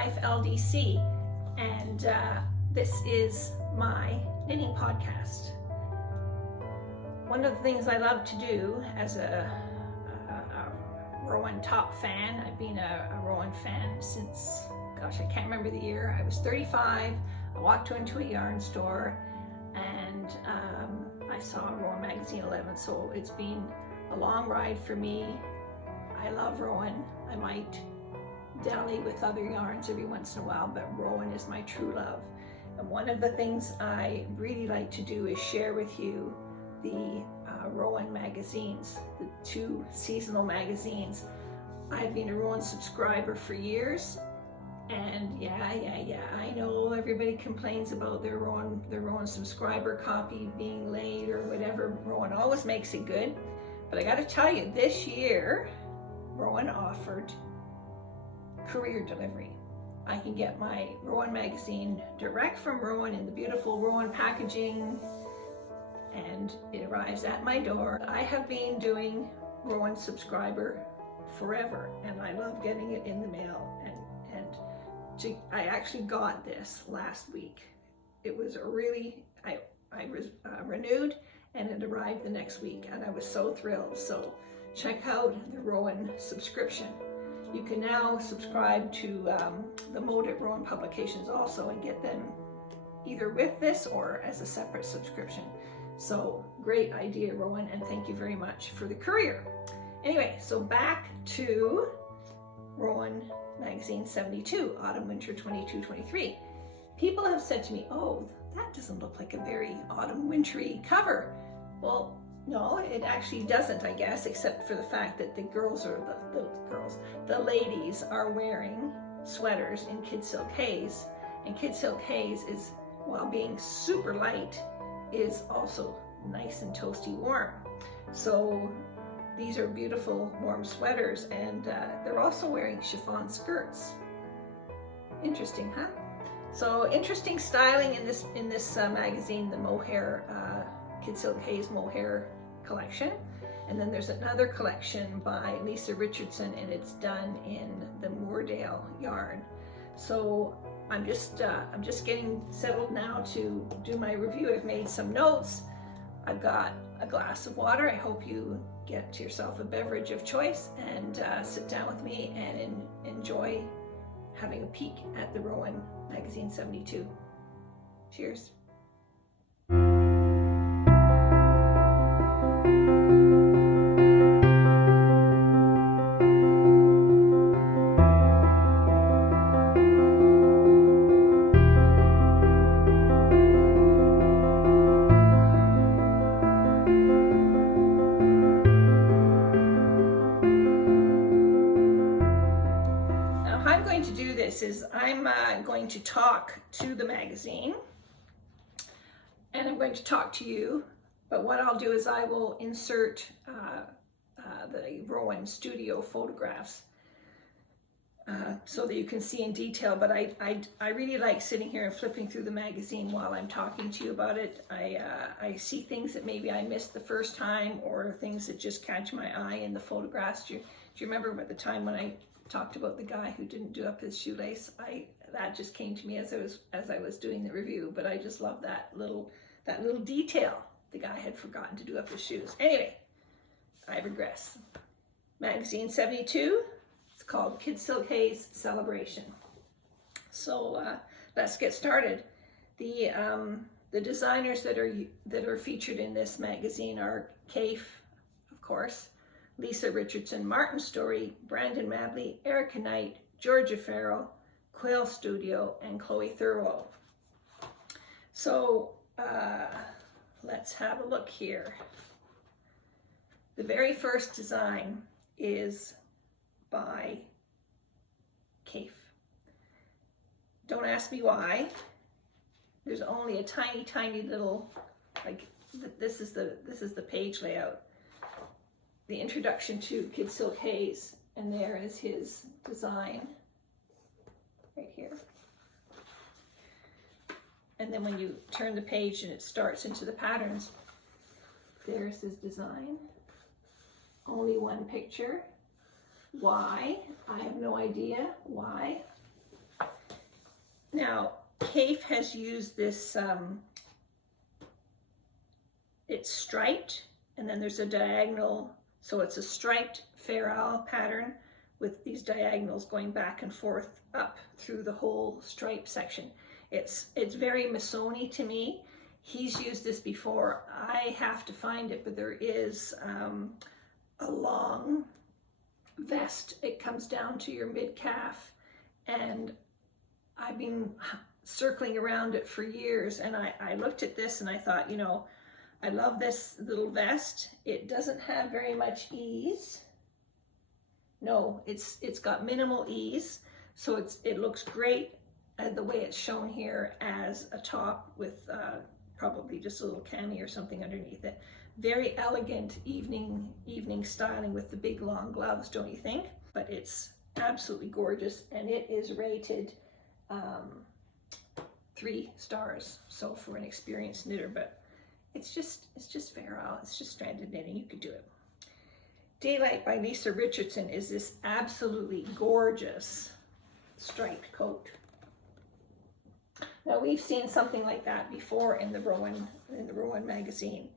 Life LDC, and this is my knitting podcast. One of the things I love to do as a Rowan top fan, I've been a Rowan fan since, gosh, I can't remember the year. I was 35, I walked into a yarn store, and I saw Rowan Magazine 11, so it's been a long ride for me. I love Rowan. I might dally with other yarns every once in a while, but Rowan is my true love. And one of the things I really like to do is share with you the Rowan magazines, the 2 seasonal magazines. I've been a Rowan subscriber for years, and yeah, I know everybody complains about their Rowan subscriber copy being late or whatever. Rowan always makes it good, but I got to tell you, this year Rowan offered courier delivery. I can get my Rowan magazine direct from Rowan in the beautiful Rowan packaging, and it arrives at my door. I have been doing Rowan subscriber forever, and I love getting it in the mail. I actually got this last week. It was really, I was renewed, and it arrived the next week, and I was so thrilled. So check out the Rowan subscription. You can now subscribe to the Mode at Rowan publications also and get them either with this or as a separate subscription. So great idea, Rowan, and thank you very much for the courier. Anyway, so back to Rowan Magazine 72, Autumn Winter 22-23. People have said to me, oh, that doesn't look like a very autumn wintry cover. Well, no, it actually doesn't, I guess, except for the fact that the the ladies are wearing sweaters in Kidsilk Haze. And Kidsilk Haze is, while being super light, is also nice and toasty warm. So these are beautiful warm sweaters, and they're also wearing chiffon skirts. Interesting, huh? So interesting styling in this magazine, the Mohair Kidsilk Haze Mohair collection. And then there's another collection by Lisa Richardson, and it's done in the Moordale yarn. So I'm just getting settled now to do my review. I've made some notes. I've got a glass of water. I hope you get yourself a beverage of choice and sit down with me and enjoy having a peek at the Rowan Magazine 72. Cheers. I'm going to talk to the magazine, and I'm going to talk to you, but what I'll do is I will insert the Rowan studio photographs so that you can see in detail. But I really like sitting here and flipping through the magazine while I'm talking to you about it. I see things that maybe I missed the first time, or things that just catch my eye in the photographs. Do you remember at the time when I talked about the guy who didn't do up his shoelace? That just came to me as I was doing the review, but I just love that little detail. The guy had forgotten to do up his shoes. Anyway, I regress. Magazine 72, it's called Kidsilk Haze Celebration. So let's get started. The designers that are featured in this magazine are Kaffe, of course, Lisa Richardson, Martin Storey, Brandon Mably, Erika Knight, Georgia Farrell, Quail Studio, and Chloe Thurlow. So let's have a look here. The very first design is by Kaffe. Don't ask me why. There's only a tiny little, like this is the page layout. The introduction to Kidsilk Haze, and there is his design right here. And then when you turn the page and it starts into the patterns, there's his design. Only one picture. Why? I have no idea why. Now, Kaffe has used this, it's striped, and then there's a diagonal, so it's a striped Farrell pattern with these diagonals going back and forth up through the whole stripe section. It's very Masoni to me. He's used this before. I have to find it, but there is a long vest. It comes down to your mid-calf, and I've been circling around it for years, and I looked at this and I thought, you know, I love this little vest. It doesn't have very much ease. No, it's got minimal ease, so it looks great the way it's shown here as a top with probably just a little cami or something underneath it. Very elegant evening styling with the big long gloves, don't you think? But it's absolutely gorgeous, and it is rated 3 stars. So for an experienced knitter, but it's just Farrell. It's just stranded knitting. You could do it. Daylight by Lisa Richardson is this absolutely gorgeous striped coat. Now we've seen something like that before in the Rowan magazine.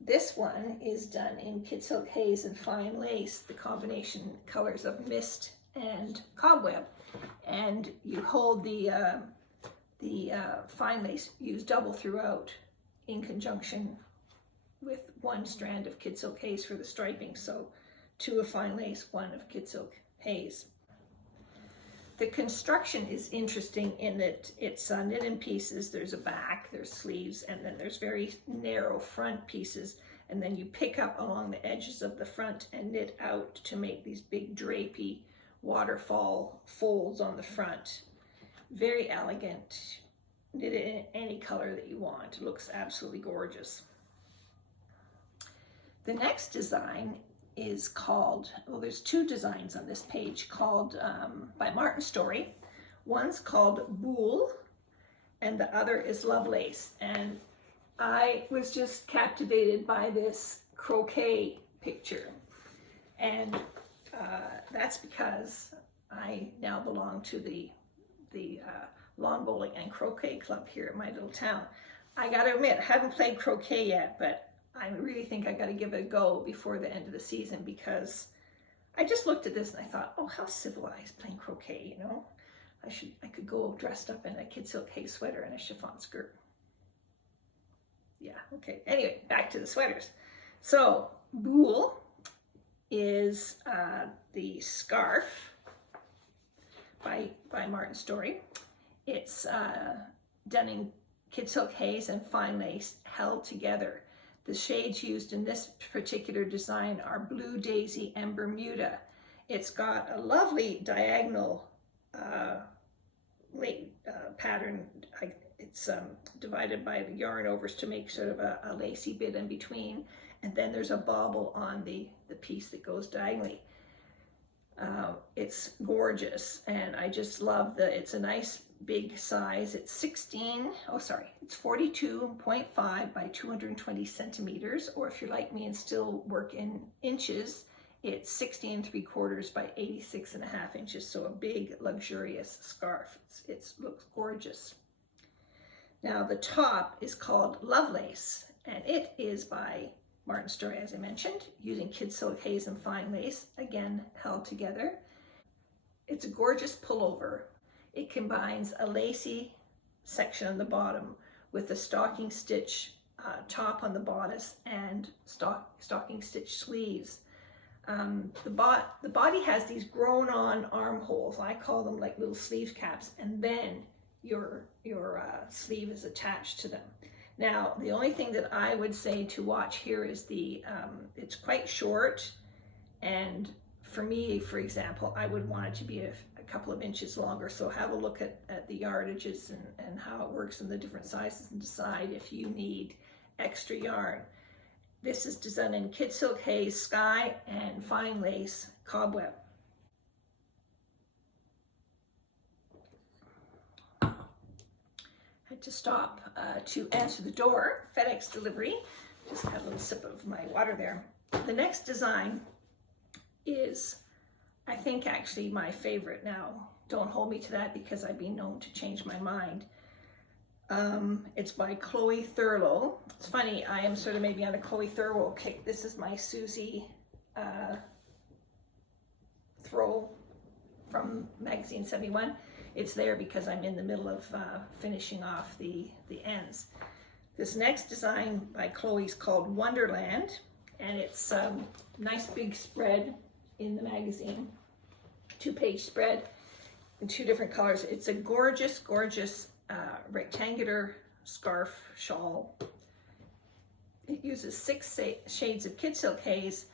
This one is done in Kidsilk Haze and fine lace, the combination colors of mist and cobweb, and you hold the fine lace used double throughout in conjunction with 1 strand of Kidsilk Haze for the striping. So 2 of fine lace, 1 of Kidsilk Haze. The construction is interesting in that it's knit in pieces. There's a back, there's sleeves, and then there's very narrow front pieces. And then you pick up along the edges of the front and knit out to make these big drapey waterfall folds on the front. Very elegant. Knit it in any color that you want. It looks absolutely gorgeous. The next design is called, well, there's 2 designs on this page called by Martin Storey. One's called Boule and the other is Lovelace. And I was just captivated by this croquet picture. And that's because I now belong to the lawn bowling and croquet club here at my little town. I gotta admit, I haven't played croquet yet, but I really think I got to give it a go before the end of the season, because I just looked at this and I thought, oh, how civilized playing croquet, you know? I could go dressed up in a Kidsilk Haze sweater and a chiffon skirt. Yeah, okay. Anyway, back to the sweaters. So, Boule is the scarf by Martin Storey. It's done in Kidsilk Haze and fine lace held together. The shades used in this particular design are Blue Daisy and Bermuda. It's got a lovely diagonal pattern. It's divided by the yarn overs to make sort of a lacy bit in between. And then there's a bobble on the piece that goes diagonally. It's gorgeous, and I just love it's a nice big size. It's 42.5 by 220 centimeters, or if you're like me and still work in inches, it's 16.75 by 86.5 inches. So a big luxurious scarf. It looks gorgeous. Now the top is called Lovelace, and it is by Martin Storey, as I mentioned, using Kidsilk Haze and fine lace, again held together. It's a gorgeous pullover. It combines a lacy section on the bottom with a stocking stitch top on the bodice and stocking stitch sleeves. The body has these grown on armholes. I call them like little sleeve caps, and then your sleeve is attached to them. Now, the only thing that I would say to watch here is it's quite short, and for me, for example, I would want it to be a couple of inches longer. So have a look at the yardages and how it works in the different sizes and decide if you need extra yarn. This is done in Kidsilk Haze Sky and fine lace cobweb. Had to stop to answer the door. FedEx delivery. Just had a little sip of my water there. The next design is, I think, actually my favorite now. don't hold me to that because I've been known to change my mind. It's by Chloe Thurlow. It's funny, I am sort of maybe on a Chloe Thurlow kick. This is my Susie throw from magazine 71. It's there because I'm in the middle of finishing off the ends. This next design by Chloe is called Wonderland, and it's a nice big spread in the magazine, 2-page spread in 2 different colors. It's a gorgeous, gorgeous rectangular scarf shawl. It uses 6 shades of Kidsilk Haze.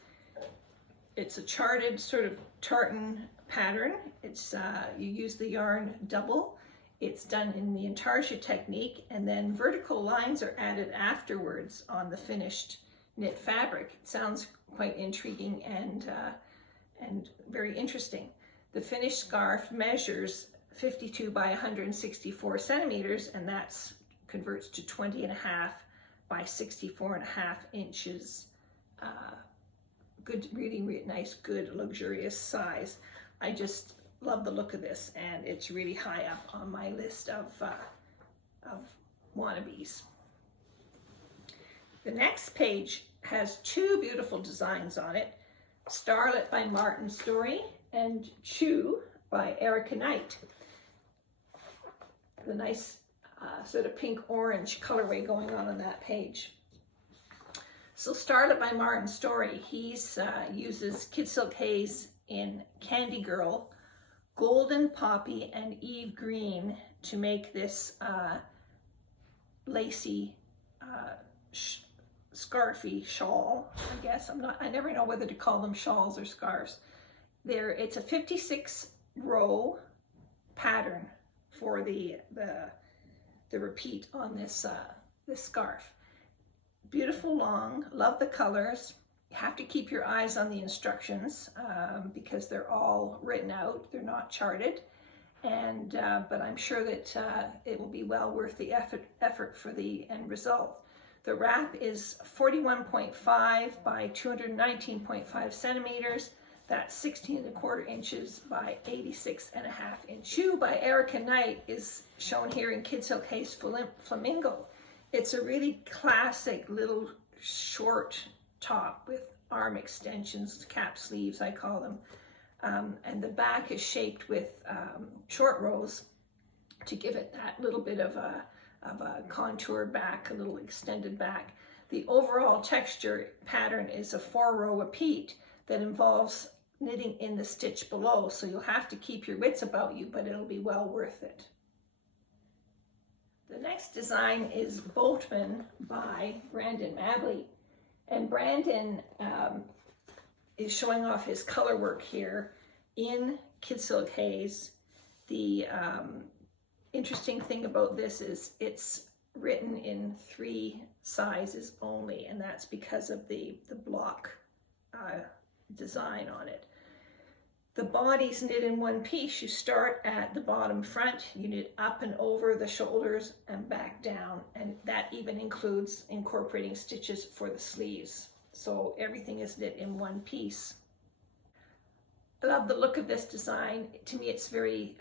It's a charted sort of tartan pattern. It's you use the yarn double. It's done in the intarsia technique, and then vertical lines are added afterwards on the finished knit fabric. It sounds quite intriguing and very interesting. The finished scarf measures 52 by 164 centimeters, and that's converts to 20.5 by 64.5 inches. Good, really nice, good, luxurious size. I just love the look of this, and it's really high up on my list of wannabes. The next page has 2 beautiful designs on it: Starlit by Martin Storey and Chew by Erika Knight. The nice sort of pink-orange colorway going on that page. So Starlit by Martin Storey, he's uses Kidsilk Haze in Candy Girl, Golden Poppy, and Eve Green to make this lacy scarfy shawl, I guess. I never know whether to call them shawls or scarves. It's a 56 row pattern for the repeat on this scarf. Beautiful long, love the colors. You have to keep your eyes on the instructions because they're all written out, they're not charted. And but I'm sure that it will be well worth the effort for the end result. The wrap is 41.5 by 219.5 centimeters. That's 16.25 inches by 86.5 inches. Shoe by Erika Knight is shown here in Kidsilk Haze Flamingo. It's a really classic little short top with arm extensions, cap sleeves I call them. And the back is shaped with short rows to give it that little bit of a contour back, a little extended back. The overall texture pattern is a 4-row repeat that involves knitting in the stitch below, so you'll have to keep your wits about you, but it'll be well worth it. The next design is Boatman by Brandon Mably, and Brandon is showing off his color work here in Kidsilk Haze. The interesting thing about this is it's written in 3 sizes only, and that's because of the block design on it. The body's knit in one piece. You start at the bottom front, you knit up and over the shoulders and back down, and that even includes incorporating stitches for the sleeves. So everything is knit in one piece. I love the look of this design. To me, it's very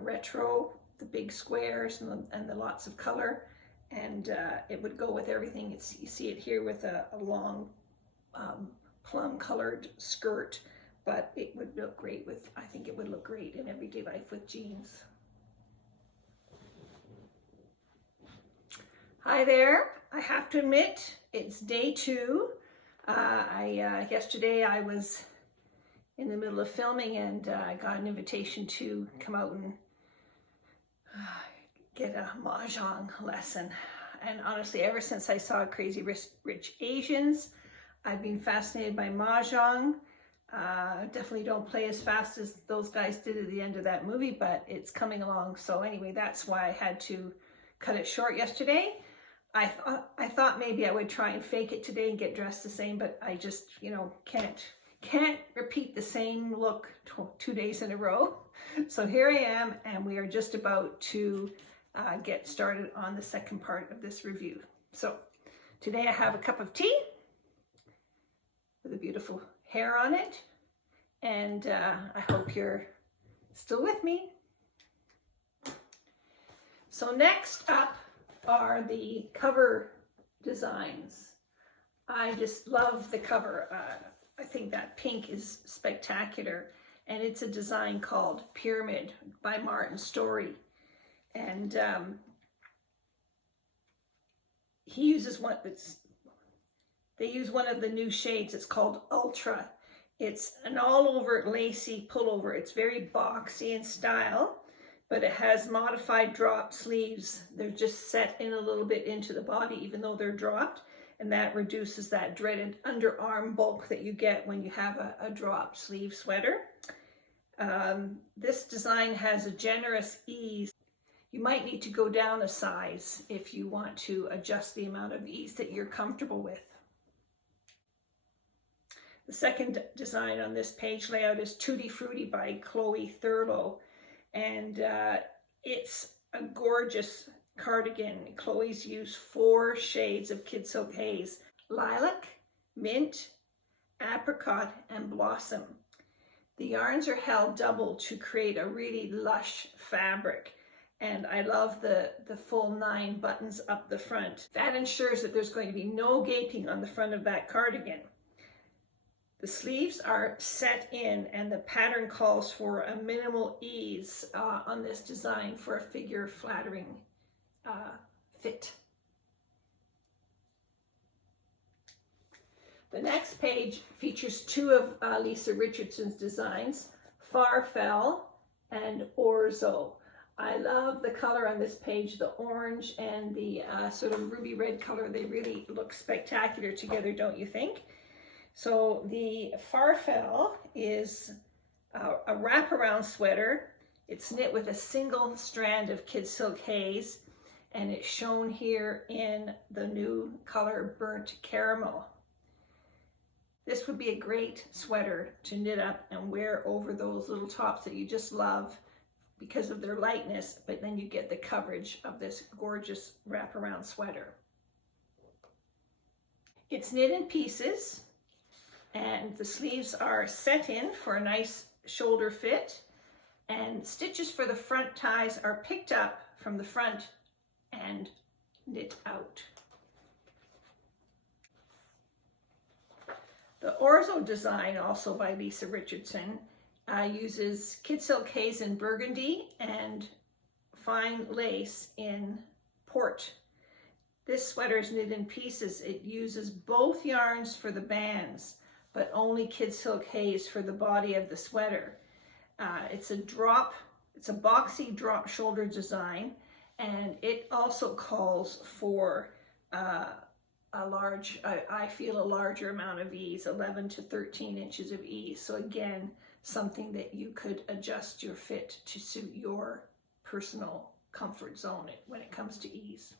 retro, the big squares and the lots of color, and it would go with everything. You see it here with a long plum colored skirt, but it would look great with, I think it would look great in everyday life with jeans. Hi there. I have to admit, it's day 2. Yesterday I was in the middle of filming, and I got an invitation to come out and get a mahjong lesson. And honestly, ever since I saw Crazy Rich Asians, I've been fascinated by mahjong. Definitely don't play as fast as those guys did at the end of that movie, but it's coming along. So anyway, that's why I had to cut it short yesterday. I thought maybe I would try and fake it today and get dressed the same, but I just, can't repeat the same look 2 days in a row. So here I am, and we are just about to get started on the second part of this review. So today I have a cup of tea with a beautiful hair on it, and I hope you're still with me. So next up are the cover designs. I just love the cover. I think that pink is spectacular, and it's a design called Pyramid by Martin Storey. And he uses one, they use one of the new shades. It's called Ultra. It's an all-over lacy pullover. It's very boxy in style, but it has modified drop sleeves. They're just set in a little bit into the body, even though they're dropped, and that reduces that dreaded underarm bulk that you get when you have a dropped sleeve sweater. This design has a generous ease. You might need to go down a size if you want to adjust the amount of ease that you're comfortable with. The second design on this page layout is Tutti Frutti by Chloe Thurlow, and it's a gorgeous cardigan. Chloe's used 4 shades of Kidsilk Haze: lilac, mint, apricot, and blossom. The yarns are held double to create a really lush fabric, and I love the full 9 buttons up the front. That ensures that there's going to be no gaping on the front of that cardigan. The sleeves are set in, and the pattern calls for a minimal ease on this design for a figure flattering fit. The next page features 2 of Lisa Richardson's designs, Farrell and Orzo. I love the color on this page, the orange and the sort of ruby red color. They really look spectacular together, don't you think? So the Farrell is a wraparound sweater. It's knit with a single strand of Kidsilk Haze, and it's shown here in the new color Burnt Caramel. This would be a great sweater to knit up and wear over those little tops that you just love because of their lightness, but then you get the coverage of this gorgeous wraparound sweater. It's knit in pieces, and the sleeves are set in for a nice shoulder fit, and stitches for the front ties are picked up from the front and knit out. The Orzo design, also by Lisa Richardson, uses Kidsilk Haze in burgundy and fine lace in port. This sweater is knit in pieces. It uses both yarns for the bands, but only Kidsilk Haze for the body of the sweater. It's a boxy drop shoulder design, and it also calls for I feel a larger amount of ease, 11 to 13 inches of ease. So again, something that you could adjust your fit to suit your personal comfort zone when it comes to ease.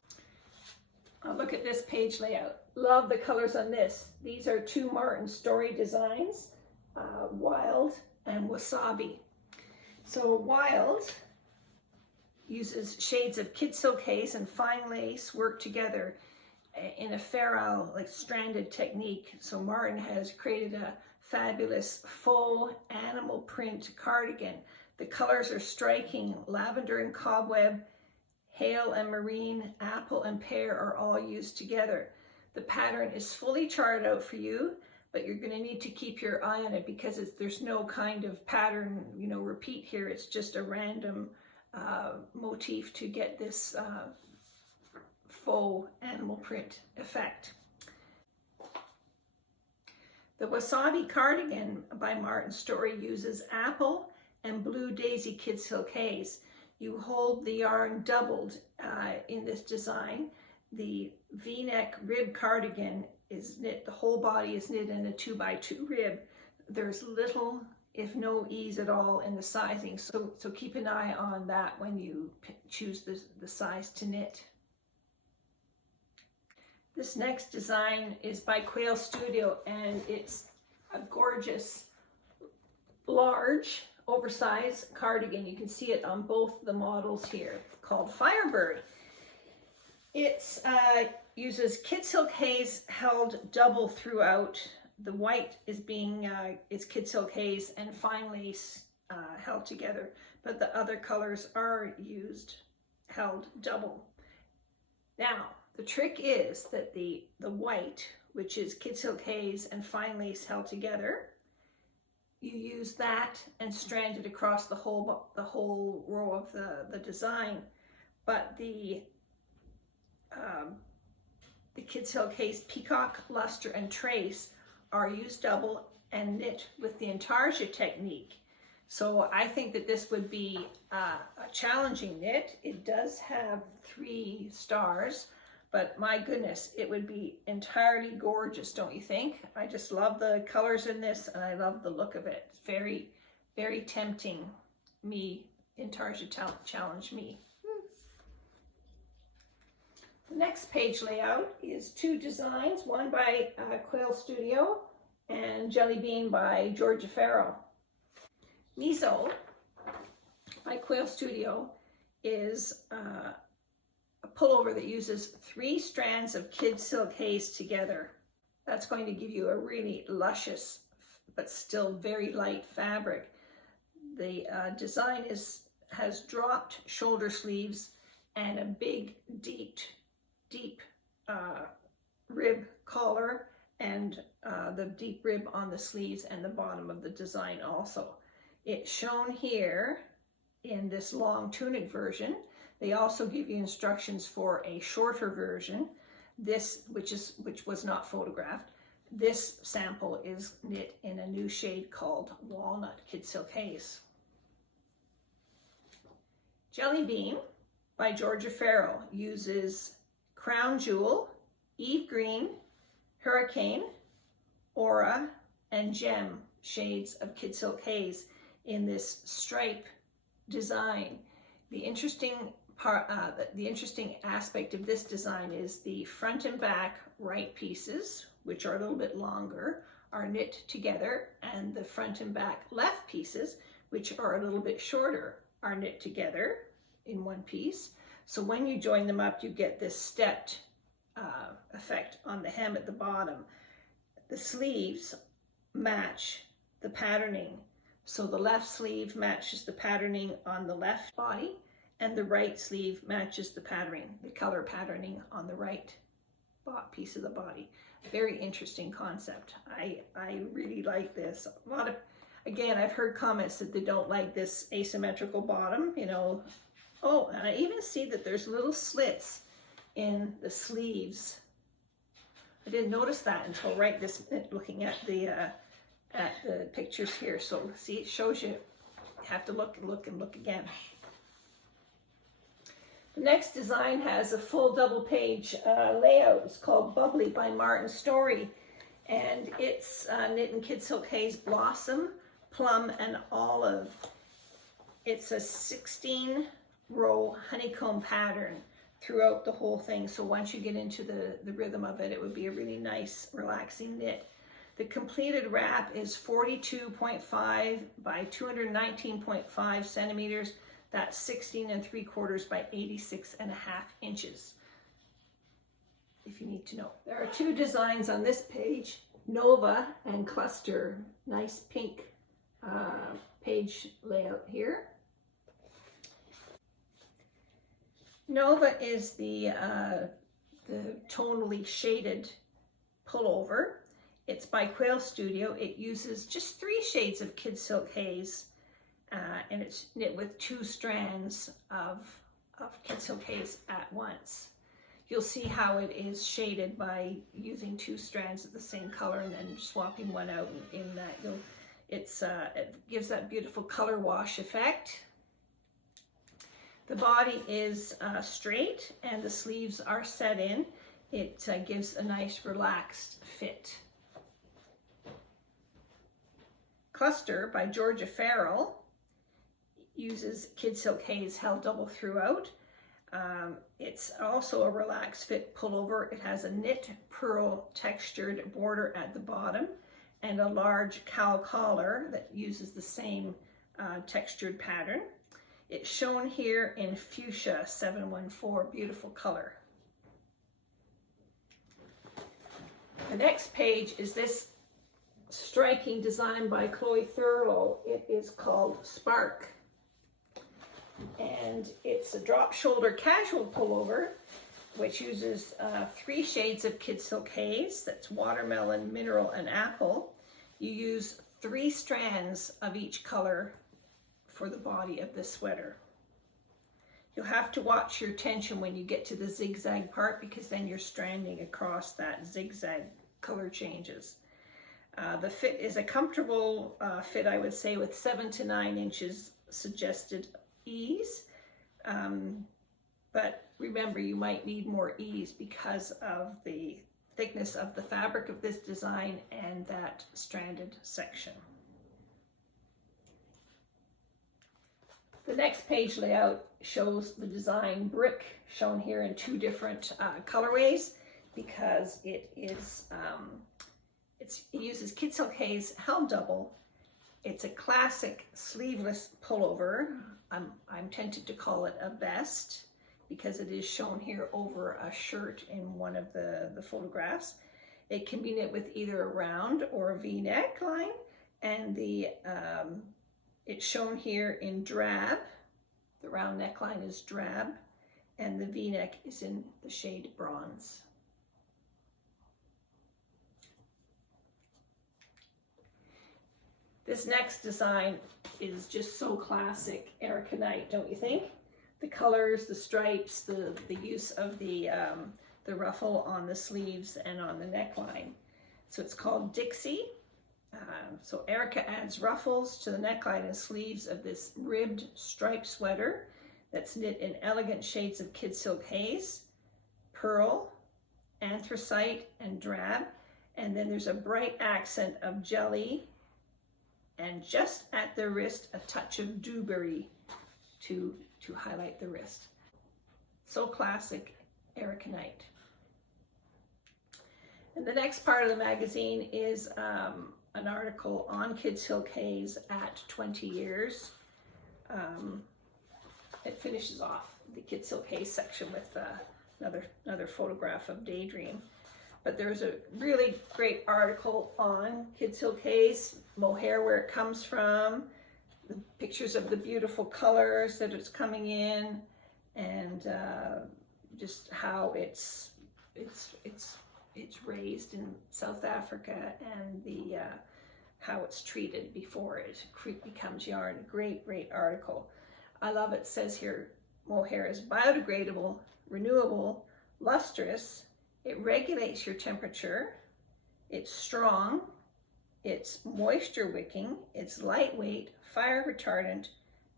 Look at this page layout. Love the colors on this. These are 2 Martin Storey designs, Wild and Wasabi. So Wild uses shades of Kidsilk Haze and fine lace worked together in a Farrell stranded technique. So Martin has created a fabulous faux animal print cardigan. The colors are striking. Lavender and cobweb, hail and marine, apple and pear are all used together. The pattern is fully charted out for you, but you're going to need to keep your eye on it because there's no kind of pattern, repeat here. It's just a random motif to get this faux animal print effect. The Wasabi cardigan by Martin Storey uses apple and blue daisy Kidsilk Haze. You hold the yarn doubled in this design. The V-neck rib cardigan is knit, the whole body is knit in a 2x2 rib. There's little, if no ease at all in the sizing, so keep an eye on that when you choose the size to knit. This next design is by Quail Studio, and it's a gorgeous, large, oversized cardigan. You can see it on both the models here, called Firebird. It uses Kidsilk Haze held double throughout. The white is Kidsilk Haze and fine lace held together, but the other colors are used held double. Now, the trick is that the white, which is Kidsilk Haze and fine lace held together, you use that and strand it across the whole row of the design. But the Kidsilk Haze peacock, luster, and trace are used double and knit with the intarsia technique. So I think that this would be a challenging knit. It does have 3 stars, but my goodness, it would be entirely gorgeous, don't you think? I just love the colors in this, and I love the look of it. It's very, very tempting. Me, intarsia challenge me. The next page layout is 2 designs, one by Quail Studio and Jelly Bean by Georgia Farrell. Miso by Quail Studio is a pullover that uses 3 strands of Kidsilk Haze together. That's going to give you a really luscious but still very light fabric. The design has dropped shoulder sleeves and a big, deep rib collar, and the deep rib on the sleeves and the bottom of the design also. It's shown here in this long tunic version. They also give you instructions for a shorter version, which was not photographed. This sample is knit in a new shade called Walnut Kidsilk Haze. Jelly Bean by Georgia Farrell uses Crown Jewel, Eve Green, Hurricane, Aura, and Gem shades of Kidsilk Haze in this stripe design. The interesting aspect of this design is the front and back right pieces, which are a little bit longer, are knit together, and the front and back left pieces, which are a little bit shorter, are knit together in one piece. So when you join them up, you get this stepped effect on the hem at the bottom. The sleeves match the patterning. So the left sleeve matches the patterning on the left body, and the right sleeve matches the patterning, the color patterning on the right piece of the body. Very interesting concept. I really like this. Again, I've heard comments that they don't like this asymmetrical bottom, you know. Oh, and I even see that there's little slits in the sleeves. I didn't notice that until right this minute, looking at the pictures here. So see, it shows you have to look and look and look again. The next design has a full double page layout. It's called Bubbly by Martin Storey, and it's knit in Kidsilk Haze Blossom, Plum, and Olive. It's a 16-row honeycomb pattern throughout the whole thing. So once you get into the rhythm of it, it would be a really nice, relaxing knit. The completed wrap is 42.5 by 219.5 centimeters. That's 16 3/4 by 86.5 inches, if you need to know. There are 2 designs on this page, Nova and Cluster. Nice pink page layout here. Nova is the tonally shaded pullover. It's by Quail Studio. It uses just 3 shades of Kidsilk Haze, and it's knit with 2 strands of Kidsilk Haze at once. You'll see how it is shaded by using 2 strands of the same color and then swapping one out. In that, it gives that beautiful color wash effect. The body is straight and the sleeves are set in. It gives a nice relaxed fit. Cluster by Georgia Farrell uses Kidsilk Haze held double throughout. It's also a relaxed fit pullover. It has a knit pearl textured border at the bottom and a large cowl collar that uses the same textured pattern. It's shown here in Fuchsia 714, beautiful color. The next page is this striking design by Chloe Thurlow. It is called Spark. and it's a drop shoulder casual pullover, which uses 3 shades of Kidsilk Haze. That's watermelon, mineral, and apple. You use 3 strands of each color for the body of the sweater. You'll have to watch your tension when you get to the zigzag part, because then you're stranding across that zigzag color changes. The fit is a comfortable fit, I would say, with 7 to 9 inches suggested ease. But remember, you might need more ease because of the thickness of the fabric of this design and that stranded section. The next page layout shows the design brick, shown here in 2 different colorways, because it uses Kidsilk Haze held double. It's a classic sleeveless pullover. I'm tempted to call it a vest, because it is shown here over a shirt in one of the photographs. It can be knit with either a round or a V-neck line, and it's shown here in drab. The round neckline is drab, and the V-neck is in the shade bronze. This next design is just so classic Erika Knight, don't you think? The colors, the stripes, the use of the ruffle on the sleeves and on the neckline. So it's called Dixie. So Erika adds ruffles to the neckline and sleeves of this ribbed striped sweater that's knit in elegant shades of Kidsilk Haze, pearl, anthracite, and drab. And then there's a bright accent of jelly, and just at the wrist, a touch of dewberry to highlight the wrist. So classic Erika Knight. And the next part of the magazine is an article on Kidsilk Haze at 20 years. It finishes off the Kidsilk Haze section with another photograph of Daydream. But there's a really great article on Kidsilk Haze, Mohair, where it comes from, the pictures of the beautiful colors that it's coming in, and just how it's raised in South Africa, and the how it's treated before it becomes yarn. Great article. I love it. It says here, Mohair is biodegradable, renewable, lustrous. It regulates your temperature. It's strong. It's moisture wicking. It's lightweight, fire retardant,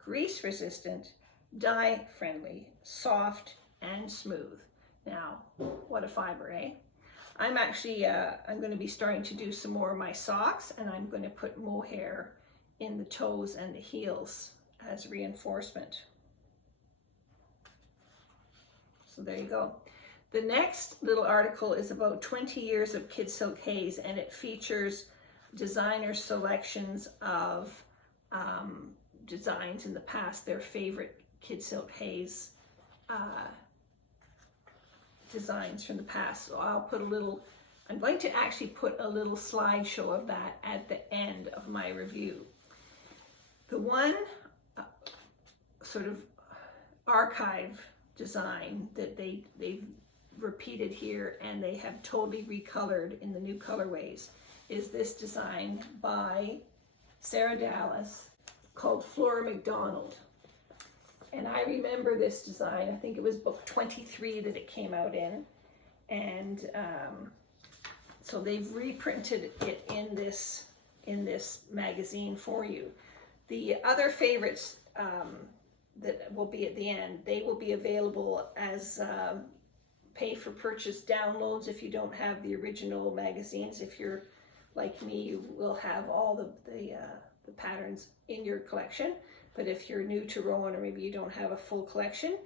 grease resistant, dye friendly, soft, and smooth. Now, what a fiber, eh? I'm actually, I'm going to be starting to do some more of my socks, and I'm going to put mohair in the toes and the heels as reinforcement. So there you go. The next little article is about 20 years of Kidsilk Haze, and it features designer selections of designs in the past, their favorite Kidsilk Haze designs from the past. So I'll put I'm going to actually put a little slideshow of that at the end of my review. The one sort of archive design that they've repeated here, and they have totally recolored in the new colorways, is this design by Sarah Dallas called Flora McDonald. And I remember this design. I think it was book 23 that it came out in, and so they've reprinted it in this magazine for you. The other favorites that will be at the end, they will be available as pay for purchase downloads if you don't have the original magazines. If you're like me, you will have all the patterns in your collection. But if you're new to Rowan, or maybe you don't have a full collection,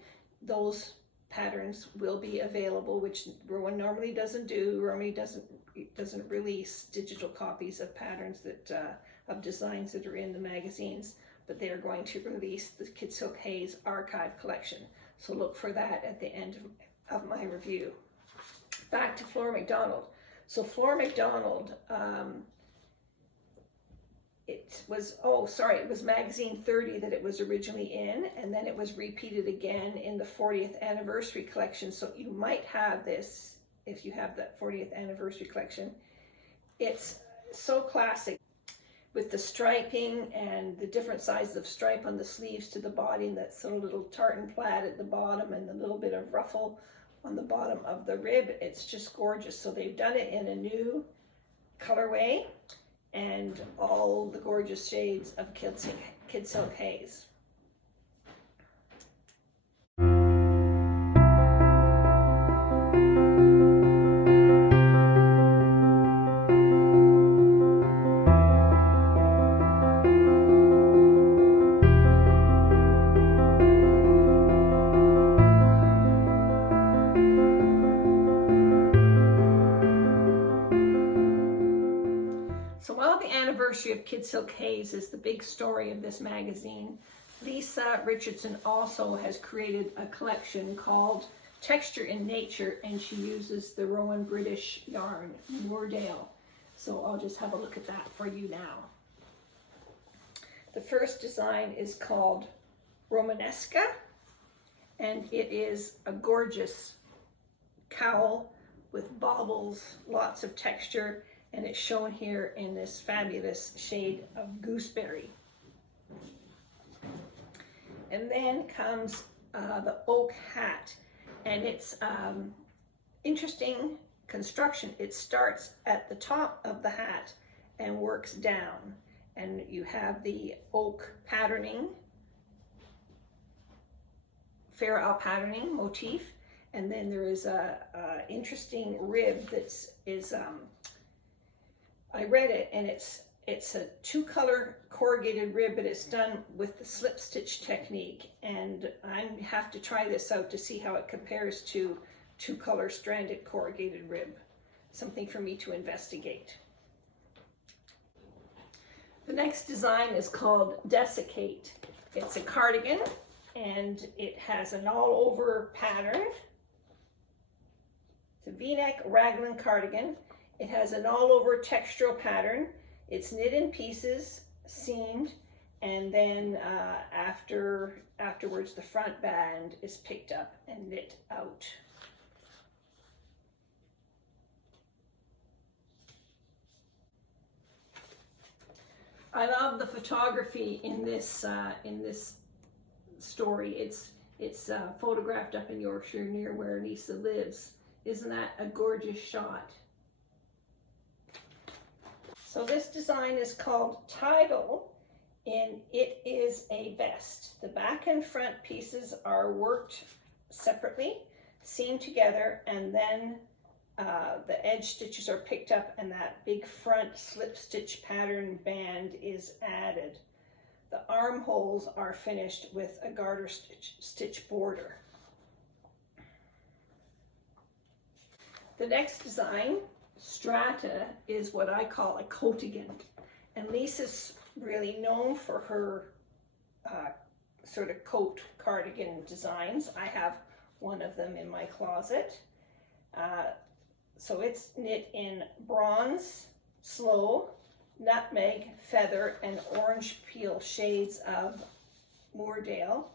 those patterns will be available, which Rowan normally doesn't do. Rowan doesn't release digital copies of patterns that of designs that are in the magazines, but they are going to release the Kidsilk Haze archive collection. So look for that at the end of my review. Back to Flora McDonald. So Flora McDonald it was, oh sorry, it was magazine 30 that it was originally in, and then it was repeated again in the 40th anniversary collection. So you might have this if you have that 40th anniversary collection. It's so classic with the striping and the different sizes of stripe on the sleeves to the body, and that sort of little tartan plaid at the bottom and the little bit of ruffle on the bottom of the rib. It's just gorgeous. So they've done it in a new colorway and all the gorgeous shades of Kidsilk Haze. So while the anniversary of Kidsilk Haze is the big story of this magazine, Lisa Richardson also has created a collection called Texture in Nature, and she uses the Rowan British yarn, Moordale. So I'll just have a look at that for you now. The first design is called Romanesca, and it is a gorgeous cowl with baubles, lots of texture, and it's shown here in this fabulous shade of gooseberry. And then comes the oak hat, and it's interesting construction. It starts at the top of the hat and works down, and you have the oak patterning, Farrell patterning motif, and then there is a interesting rib I read it, and it's a two-color corrugated rib, but it's done with the slip stitch technique, and I have to try this out to see how it compares to two-color stranded corrugated rib. Something for me to investigate. The next design is called Desiccate. It's a cardigan, and it has an all-over pattern. It's a V-neck raglan cardigan. It has an all-over textural pattern. It's knit in pieces, seamed, and then afterwards the front band is picked up and knit out. I love the photography in this story. It's photographed up in Yorkshire near where Lisa lives. Isn't that a gorgeous shot? So this design is called Tidal, and it is a vest. The back and front pieces are worked separately, seamed together, and then the edge stitches are picked up, and that big front slip stitch pattern band is added. The armholes are finished with a garter stitch border. The next design, Strata, is what I call a coatigan, and Lisa's really known for her sort of coat cardigan designs. I have one of them in my closet. So it's knit in bronze, sloe, nutmeg, feather, and orange peel shades of Moordale.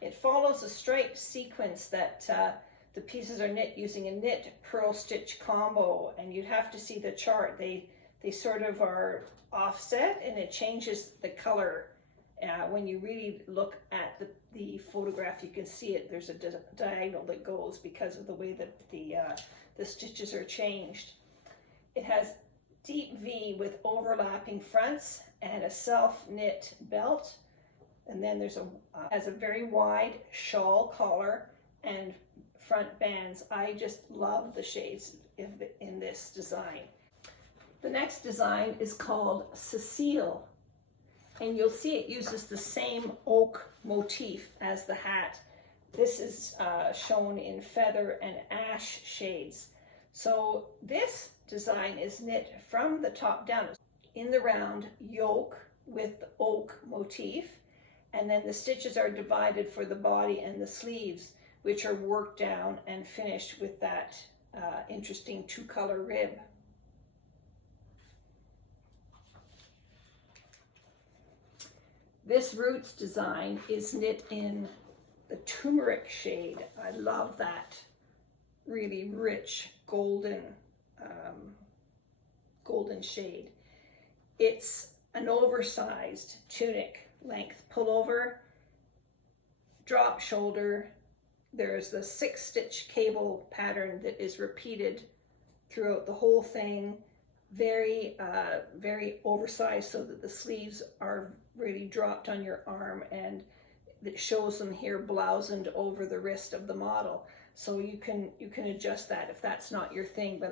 It follows a striped sequence that the pieces are knit using a knit purl stitch combo, and you'd have to see the chart. They sort of are offset, and it changes the color. When you really look at the photograph, you can see it. There's a diagonal that goes because of the way that the stitches are changed. It has deep V with overlapping fronts and a self-knit belt, and then has a very wide shawl collar and front bands. I just love the shades in this design. The next design is called Cecile, and you'll see it uses the same oak motif as the hat. This is shown in feather and ash shades. So this design is knit from the top down in the round yoke with the oak motif, and then the stitches are divided for the body and the sleeves, which are worked down and finished with that interesting two-color rib. This Roots design is knit in the turmeric shade. I love that really rich golden shade. It's an oversized tunic length pullover, drop shoulder. There's the 6-stitch cable pattern that is repeated throughout the whole thing. Very oversized, so that the sleeves are really dropped on your arm, and it shows them here blousened over the wrist of the model. So you can adjust that if that's not your thing, but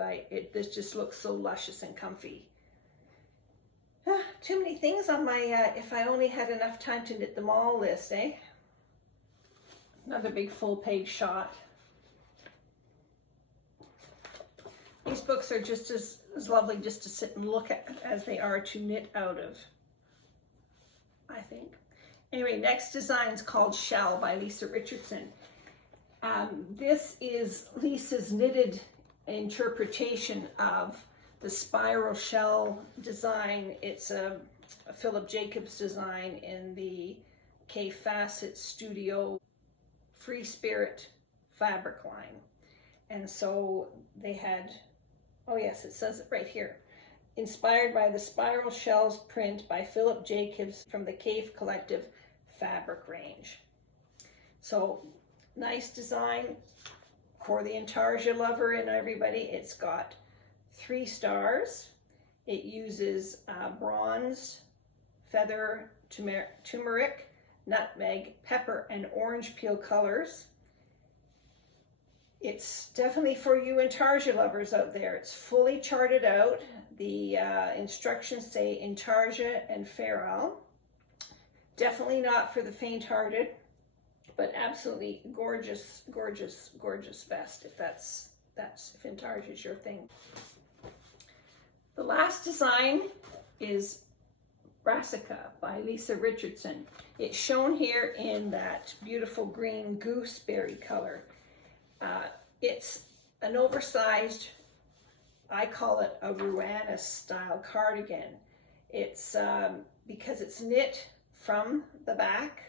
this just looks so luscious and comfy. Too many things on my if I only had enough time to knit them all list, eh? Another big full page shot. These books are just as lovely just to sit and look at as they are to knit out of, I think. Anyway, next design is called Shell by Lisa Richardson. This is Lisa's knitted interpretation of the spiral shell design. It's a Philip Jacobs design in the Kaffe Fassett Studio Free Spirit fabric line. And so they had, oh yes, it says it right here. Inspired by the spiral shells print by Philip Jacobs from the Kaffe Collective fabric range. So nice design for the intarsia lover and everybody. It's got 3 stars. It uses bronze, feather, turmeric, nutmeg, pepper, and orange peel colors. It's definitely for you intarsia lovers out there. It's fully charted out. The instructions say intarsia and Farrell. Definitely not for the faint-hearted, but absolutely gorgeous, gorgeous, gorgeous vest if if intarsia is your thing. The last design is Brassica by Lisa Richardson. It's shown here in that beautiful green gooseberry color. It's an oversized, I call it a Rowan style cardigan. It's because it's knit from the back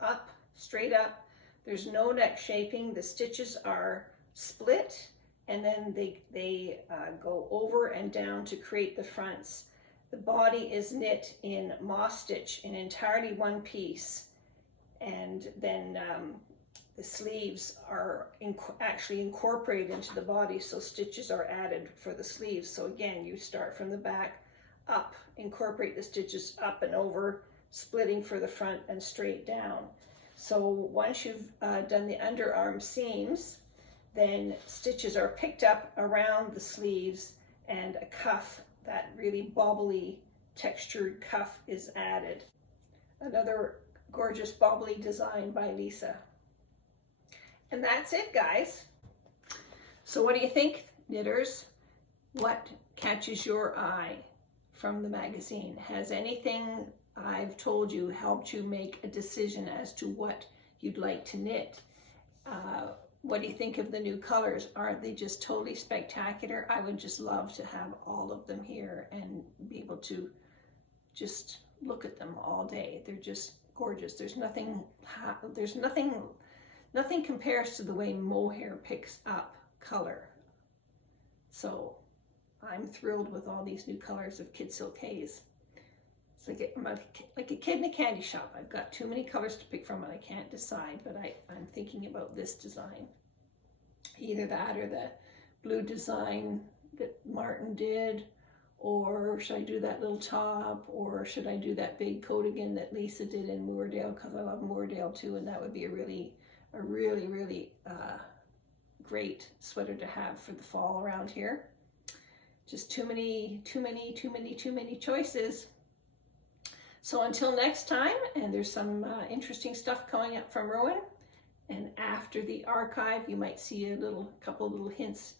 up, straight up. There's no neck shaping. The stitches are split, and then they go over and down to create the fronts. The body is knit in moss stitch in entirely one piece, and then the sleeves are actually incorporated into the body, so stitches are added for the sleeves. So again, you start from the back up, incorporate the stitches up and over, splitting for the front and straight down. So once you've done the underarm seams, then stitches are picked up around the sleeves, and a cuff, that really bobbly textured cuff, is added. Another gorgeous bobbly design by Lisa. And that's it, guys. So what do you think, knitters? What catches your eye from the magazine? Has anything I've told you helped you make a decision as to what you'd like to knit? What do you think of the new colors? Aren't they just totally spectacular? I would just love to have all of them here and be able to just look at them all day. They're just gorgeous. Nothing compares to the way Mohair picks up color. So I'm thrilled with all these new colors of Kidsilk Haze. It's like a kid in a candy shop. I've got too many colors to pick from and I can't decide, but I'm thinking about this design. Either that or the blue design that Martin did, or should I do that little top, or should I do that big coatigan that Lisa did in Moordale, because I love Moordale too, and that would be a really great sweater to have for the fall around here. Just too many choices. So until next time, and there's some interesting stuff coming up from Rowan, and after the archive you might see a couple little hints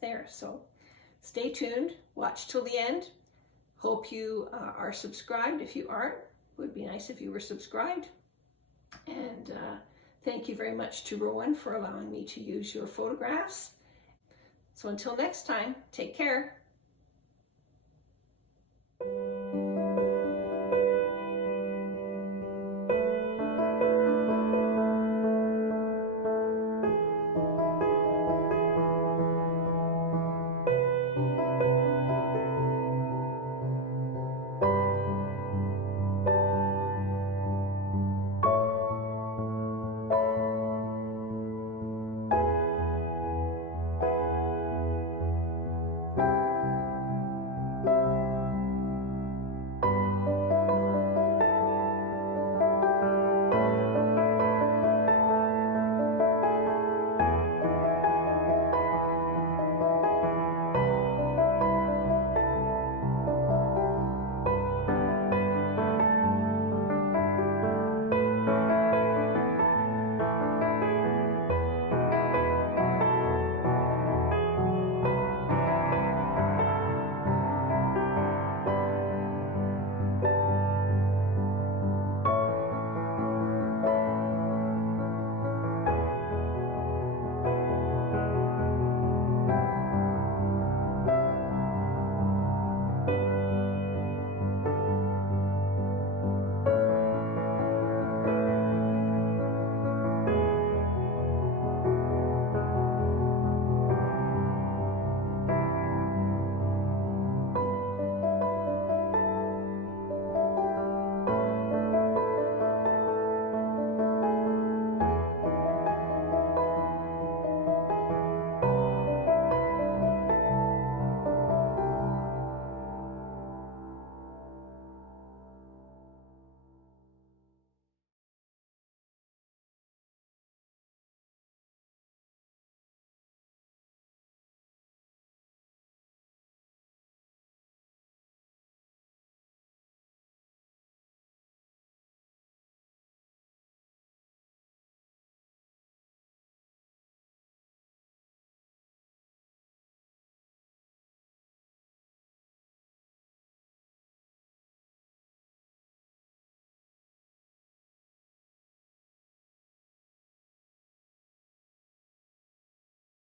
there. So stay tuned, watch till the end. Hope you are subscribed. If you aren't, it would be nice if you were subscribed. And thank you very much to Rowan for allowing me to use your photographs. So until next time, take care.